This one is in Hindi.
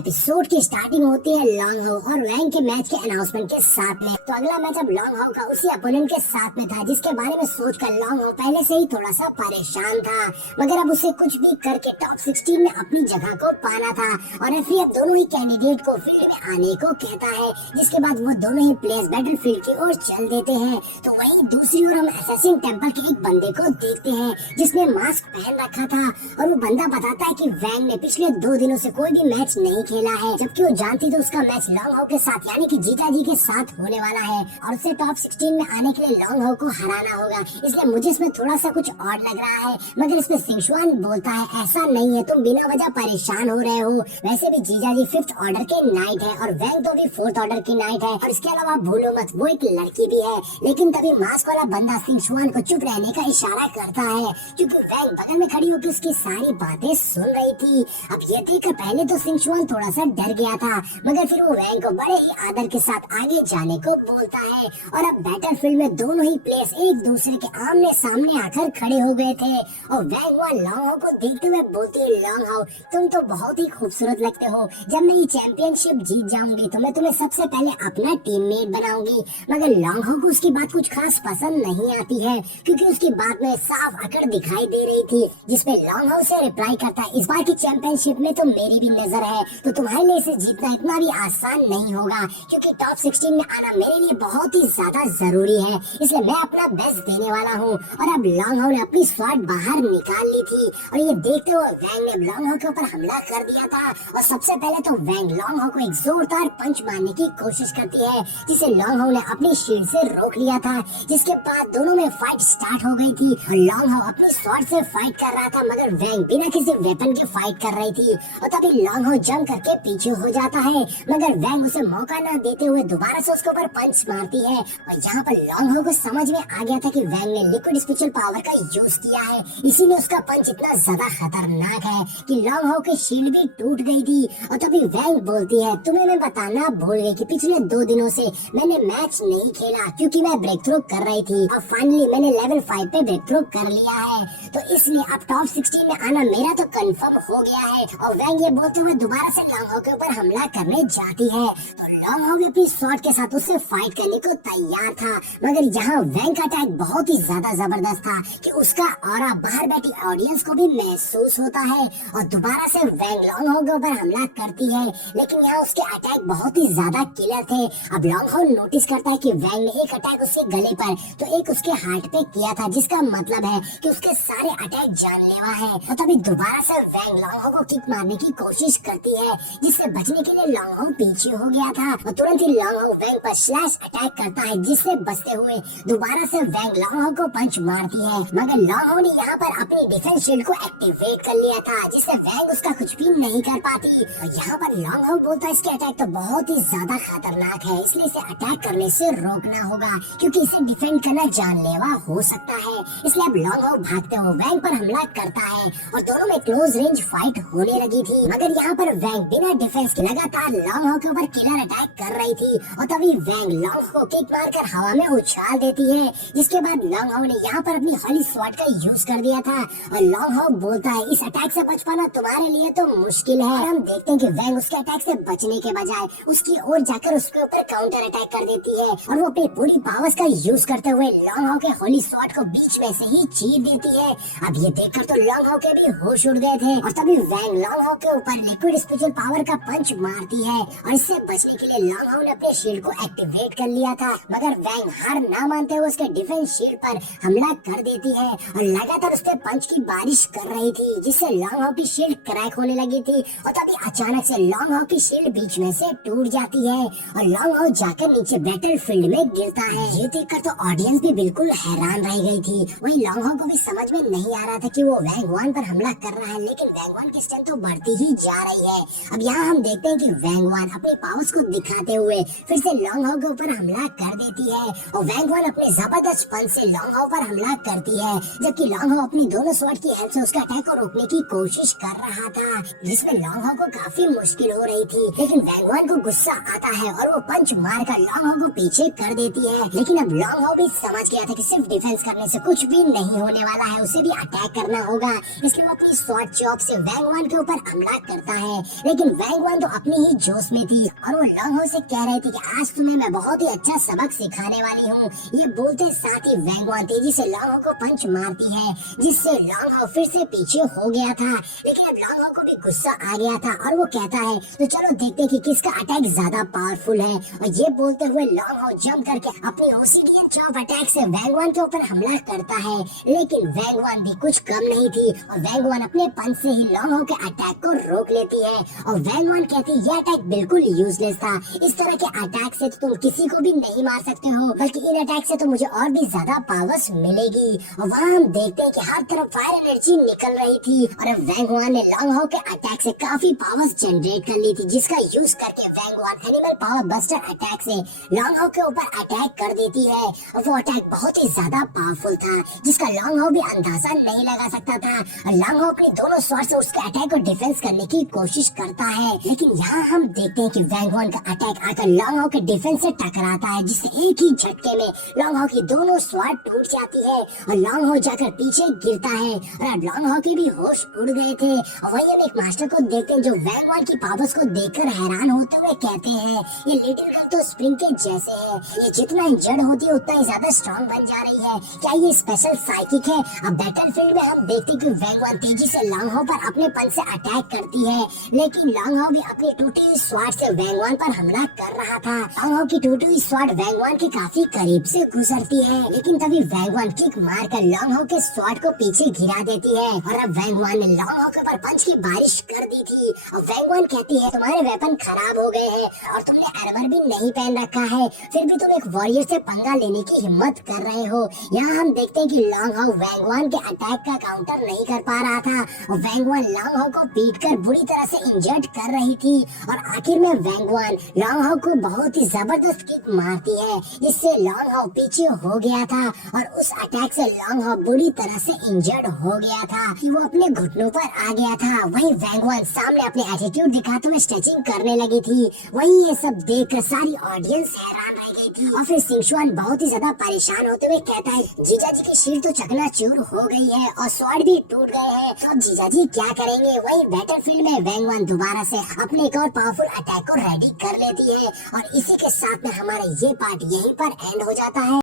एपिसोड की स्टार्टिंग होती है लॉन्ग हाउ और वैंग के मैच के अनाउंसमेंट के साथ में। तो अगला मैच अब लॉन्ग हाउ का उसी अपोनेंट के साथ में था, जिसके बारे में सोचकर लॉन्ग हाउ पहले से ही थोड़ा सा परेशान था, मगर अब उसे कुछ भी करके टॉप 16 में अपनी जगह को पाना था। और रेफरी अब दोनों ही कैंडिडेट को फील्ड में आने को कहता है, जिसके बाद वो दोनों ही प्लेयर्स बैटलफील्ड की ओर चल देते हैं। तो वहीं दूसरी ओर हम असैसिन टेंपल के एक बंदे को देखते हैं जिसने मास्क पहन रखा था, और वो बंदा बताता है कि वैंग ने पिछले 2 दिनों से कोई भी मैच नहीं खेला है, जबकि वो जानती तो उसका मैच लॉन्ग हाउ के साथ यानी कि जीजा जी के साथ होने वाला है और उसे टॉप 16 में आने के लिए लॉन्ग हाउ को हराना होगा। इसलिए मुझे इसमें थोड़ा सा कुछ और लग रहा है, मगर इसमें सिंगशुआन बोलता है ऐसा नहीं है, तुम बिना वजह परेशान हो रहे हो। वैसे भी जीजा जी 5th ऑर्डर के नाइट है और वैंग तो भी 4th ऑर्डर की नाइट है, और इसके अलावा भूलो मत वो एक लड़की भी है। लेकिन तभी मास्क वाला बंदा सिंगशुआन को चुप रहने का इशारा करता है, क्योंकि वैंग बगल में खड़ी होकर उसकी सारी बातें सुन रही थी। अब ये देखकर पहले तो सिंगशुआन थोड़ा सा डर गया था, मगर फिर वो वैंग को बड़े ही आदर के साथ आगे जाने को बोलता है। और अब बैटलफील्ड में दोनों ही प्लेयर्स एक दूसरे के आमने सामने आकर खड़े हो गए थे, और वैंग वहाँ लॉन्ग हाउ को देखते हुए बोलती है, लॉन्ग हाउ तुम तो बहुत ही खूबसूरत लगते हो, जब मैं ये चैंपियनशिप जीत जाऊंगी तो मैं तुम्हें सबसे पहले अपना टीममेट बनाऊंगी। मगर लॉन्ग हाउ को उसकी बात कुछ खास पसंद नहीं आती है, क्योंकि उसकी बात में साफ अकड़ दिखाई दे रही थी, जिसपे लॉन्ग हाउ से रिप्लाई करता है, इस बार की चैंपियनशिप में तो मेरी भी नजर है, तो तुम्हारे लिए इसे जीतना इतना भी आसान नहीं होगा, क्योंकि टॉप 16 में आना मेरे लिए बहुत ही ज्यादा जरूरी है, इसलिए मैं अपना बेस्ट देने वाला हूँ। और अब लॉन्ग हाउ ने अपनी स्वाट बाहर निकाल ली थी, और ये देखते हुए वैंग ने लॉन्ग हाउ के ऊपर हमला कर दिया था। और सबसे पहले तो वैंग लॉन्ग हाउ को एक जोरदार पंच मारने की कोशिश करती है, जिसे लॉन्ग हाउ ने अपनी शील्ड से रोक लिया था, जिसके बाद दोनों में फाइट स्टार्ट हो गई थी। और लॉन्ग हाउ अपनी स्वॉर्ड से फाइट कर रहा था, मगर वैंग बिना किसी वेपन के फाइट कर रही थी। और तभी लॉन्ग हाउ जंप करके पीछे हो जाता है, मगर वैंग उसे मौका न देते हुए दोबारा से उसके ऊपर पंच मारती है। और यहाँ पर लॉन्ग हाउ को समझ में आ गया था कि वैंग ने लिक्विड स्पेशल पावर का यूज किया है, इसीलिए उसका पंच इतना ज्यादा खतरनाक है कि लॉन्ग हाउ की शील्ड भी टूट गई थी। और तभी वैंग बोलती है, तुम्हें मैं बताना भूल गई कि पिछले 2 दिनों से मैंने मैच नहीं खेला, क्योंकि मैं ब्रेक थ्रू कर रही थी, और फाइनली मैंने लेवल 5 पे ब्रेक थ्रू कर लिया है, तो इसलिए अब टॉप 16 में आना मेरा तो कंफर्म हो गया है। और वैंग ये बोलते हुए दोबारा से लॉन्ग हाउ के ऊपर हमला करने जाती है, तो लॉन्ग हाउ भी अपनी स्वॉर्ड के साथ उससे फाइट करने को तैयार था, मगर यहाँ वैंग का अटैक बहुत ही ज्यादा जबरदस्त था कि उसका ऑरा बाहर बैठी ऑडियंस को भी महसूस होता है, और दोबारा से वैंग लॉन्ग हाउ के ऊपर हमला करती है, लेकिन यहाँ उसके अटैक बहुत ही ज्यादा किलर थे। अब लॉन्ग हाउ नोटिस करता है कि वैंग ने एक अटैक उसके गले पर तो एक उसके हार्ट पे किया था, जिसका मतलब है कि उसके सारे अटैक जानलेवा है। और तभी दोबारा से वैंग लॉन्ग हाउ को किक मारने की कोशिश करती है, जिससे बचने के लिए लॉन्ग हाउ पीछे हो गया था, और तुरंत ही लॉन्ग हाउ वैंग पर स्लैश अटैक करता है, जिससे बचते हुए दोबारा से वैंग लॉन्ग हाउ को पंच मारती है। मगर लॉन्ग हाउ ने यहाँ पर अपनी डिफेंस शील्ड को एक्टिवेट कर लिया था, जिससे वैंग उसका कुछ भी नहीं कर पाती। और यहाँ पर लॉन्ग हाउ बोलता है, इसके अटैक तो बहुत ही ज्यादा खतरनाक है, इसलिए इसे अटैक करने से रोकना होगा, क्योंकि इसे डिफेंड करना जानलेवा हो सकता है। इसलिए अब लॉन्ग हाउ भागते हुए वैंग पर हमला करता है, और दोनों में क्लोज रेंज फाइट होने लगी थी, मगर यहाँ पर वैंग बिना डिफेंस के लगातार लॉन्ग हाउ के ऊपर किलर अटैक कर रही थी। और तभी वैंग लॉन्ग को किक मारकर हवा में उछाल देती है, जिसके बाद लॉन्ग हाउ ने यहाँ पर अपनी हॉली स्वॉर्ड का यूज कर दिया था, और लॉन्ग हाउ बोलता है, इस अटैक से बच पाना तुम्हारे लिए तो मुश्किल है। और हम देखते हैं कि वैंग उसके अटैक से बचने के बजाय उसकी ओर जाकर उसके ऊपर काउंटर अटैक कर देती है, और वो अपनी पूरी पावर्स का यूज करते हुए लॉन्ग हाउ के हॉली स्वॉर्ड को बीच में से ही चीर देती है। अब ये देखकर तो लॉन्ग हाउ के भी होश उड़ गए थे, और तभी वैंग लॉन्ग हाउ के ऊपर लिक्विड स्पेशल पावर का पंच मारती है, और इससे बचने के लिए लॉन्ग हाउ ने अपने शील्ड को एक्टिवेट कर लिया था, मगर वैंग हार ना मानते हुए उसके डिफेंस शील्ड पर हमला कर देती है, और लगातार उस पे पंच की बारिश कर रही थी, जिससे लॉन्ग हाउ की शील्ड क्रैक होने लगी थी। और तभी अचानक से लॉन्ग हाउ की शील्ड बीच में से टूट जाती है, और लॉन्ग हाउ जाकर नीचे बैटलफील्ड में गिरता है। ये देखकर तो ऑडियंस भी बिल्कुल हैरान रह गई थी। वहीं लॉन्ग हाउ को भी समझ में नहीं आ रहा था कि वो वैंग वन पर हमला कर रहा है, लेकिन वैंग वन की स्ट्रेंथ तो बढ़ती ही जा रही है। अब यहाँ हम देखते हैं कि वैंग वन अपने पावर्स को दिखाते हुए फिर से लॉन्ग हाउ के ऊपर हमला कर देती है, और वैंग वन अपने जबरदस्त पंच से लॉन्ग हाउ पर हमला करती है, जबकि लॉन्ग हाउ अपनी दोनों स्वॉर्ड की हेल्प से उसका अटैक को रोकने की कोशिश कर रहा था, जिसमें लॉन्ग हाउ को काफी मुश्किल हो रही थी। लेकिन वैंग वन को गुस्सा आता है और वो पंच मारकर लॉन्ग हाउ को पीछे कर देती है। लेकिन अब लॉन्ग हाउ भी समझ गया था कि सिर्फ डिफेंस करने से कुछ भी नहीं होने वाला है, उसे उसे भी अटैक करना होगा, इसलिए वो अपनी स्वॉर्ड चॉप से वैंग वन के ऊपर हमला करता है। लेकिन वैंग वन तो अपनी ही जोश में थी और वो लॉन्ग हाउ से कह रही थी कि आज तुम्हें मैं बहुत ही अच्छा सबक सिखाने वाली हूँ। ये बोलते साथ ही वैंग वन तेजी से लॉन्ग हाउ को पंच मारती है, जिससे लॉन्ग हाउ फिर से पीछे हो गया था। लेकिन अब लॉन्ग हाउ को भी गुस्सा आ गया था और वो कहता है तो चलो देखते हैं कि किसका अटैक ज्यादा पावरफुल है। और ये बोलते हुए लॉन्ग हाउ जंप करके अपनी ओसीडियन चॉप अटैक से वैंग वन के ऊपर हमला करता है। लेकिन वैंग वन भी कुछ कम नहीं थी और वैंग वन अपने पंच से ही लॉन्ग हाउ के अटैक को रोक लेती है। और वैंग वन कहती है ये अटैक बिल्कुल यूजलेस था, इस तरह के अटैक से तो तुम किसी को भी नहीं मार सकते हो, बल्कि इन अटैक से तो मुझे और भी ज्यादा पावर्स मिलेगी। और वहाँ हम देखते हैं कि हर तरफ फायर एनर्जी निकल रही थी और अब वैंग वन ने लॉन्ग हाउ के अटैक से काफी पावर्स जनरेट कर ली थी, जिसका यूज करके वैंग one animal power buster attack से लॉन्ग हाउ के ऊपर अटैक कर देती है। और वो अटैक बहुत ही ज्यादा पावरफुल था, जिसका लॉन्ग हाउ भी अंदाजा नहीं लगा सकता था। और लॉन्ग हाउ अपनी दोनों स्वॉर्ड से उसके अटैक को डिफेंस करने की कोशिश करता है। लेकिन यहाँ हम देखते हैं कि वैंग वन का अटैक आकर लॉन्ग हाउ के डिफेंस से टकराता है, जिससे एक ही झटके में लॉन्ग हाउ की दोनों स्वॉर्ड टूट जाती है और लॉन्ग हाउ जाकर पीछे गिरता है। और अब लॉन्ग हाउ के भी होश उड़ गए थे। और वहीं हम एक मास्टर को देखते हैं जो वैंग वन की पावर्स को देखकर हैरान होते हुए कहते हैं ये लिटिल गर्ल तो स्प्रिंग के जैसे है, ये जितना इंजर्ड होती है उतना ही ज्यादा स्ट्रॉन्ग बन जा रही है, क्या ये स्पेशल साइकिक है। अब बैटलफील्ड में हम देखते हैं कि वैंग वन तेजी से लॉन्ग हाउ पर अपने पंच से अटैक करती है। लेकिन लॉन्ग हाउ भी अपनी टूटी हुई स्वॉर्ड से वैंग वन पर हमला कर रहा था। लॉन्ग हाउ की टूटी हुई स्वॉर्ड वैंग वन के काफी करीब से गुजरती है, लेकिन तभी वैंग वन किक मारकर लॉन्ग हाउ के स्वॉर्ड को पीछे गिरा देती है। और अब वैंग वन ने लॉन्ग हाउ के ऊपर पंच की बारिश कर दी थी। और वैंग वन कहती है तुम्हारे वेपन खराब हो गए हैं और तुमने आर्मर भी नहीं पहन रखा है, फिर भी तुम एक वॉरियर से पंगा लेने की हिम्मत कर रहे हो। यहाँ हम देखते हैं कि लॉन्ग हाउ वैंग वन के अटैक का काउंटर नहीं कर पा रहा था और वैंग वन लॉन्ग हाउ को पीटकर बुरी तरह से इंजर्ड कर रही थी। और आखिर में वैंग वन लॉन्ग हाउ को बहुत ही जबरदस्त किक मारती है, जिससे लॉन्ग हाउ पीछे हो गया था और उस अटैक से लॉन्ग हाउ बुरी तरह से इंजर्ड हो गया था कि वो अपने घुटनों पर आ गया था। वहीं वैंग वन सामने अपने एटीट्यूड दिखाते हुए स्ट्रेचिंग करने लगी थी। वहीं ये सब देखकर सारी ऑडियंस हैरान रह गई थी। और फिर सिंगशुआन बहुत ही ज्यादा परेशान होते हुए कहता है जीजा जी की शील्ड तो चकनाचूर हो गई है और स्वॉर्ड भी टूट गए हैं, तो अब जीजा जी क्या करेंगे। वहीं बैटलफील्ड में वैंग वन दोबारा से अपने एक और पावरफुल अटैक को रेडी कर लेती है और इसी के साथ में हमारा ये पार्ट यहीं पर एंड हो जाता है।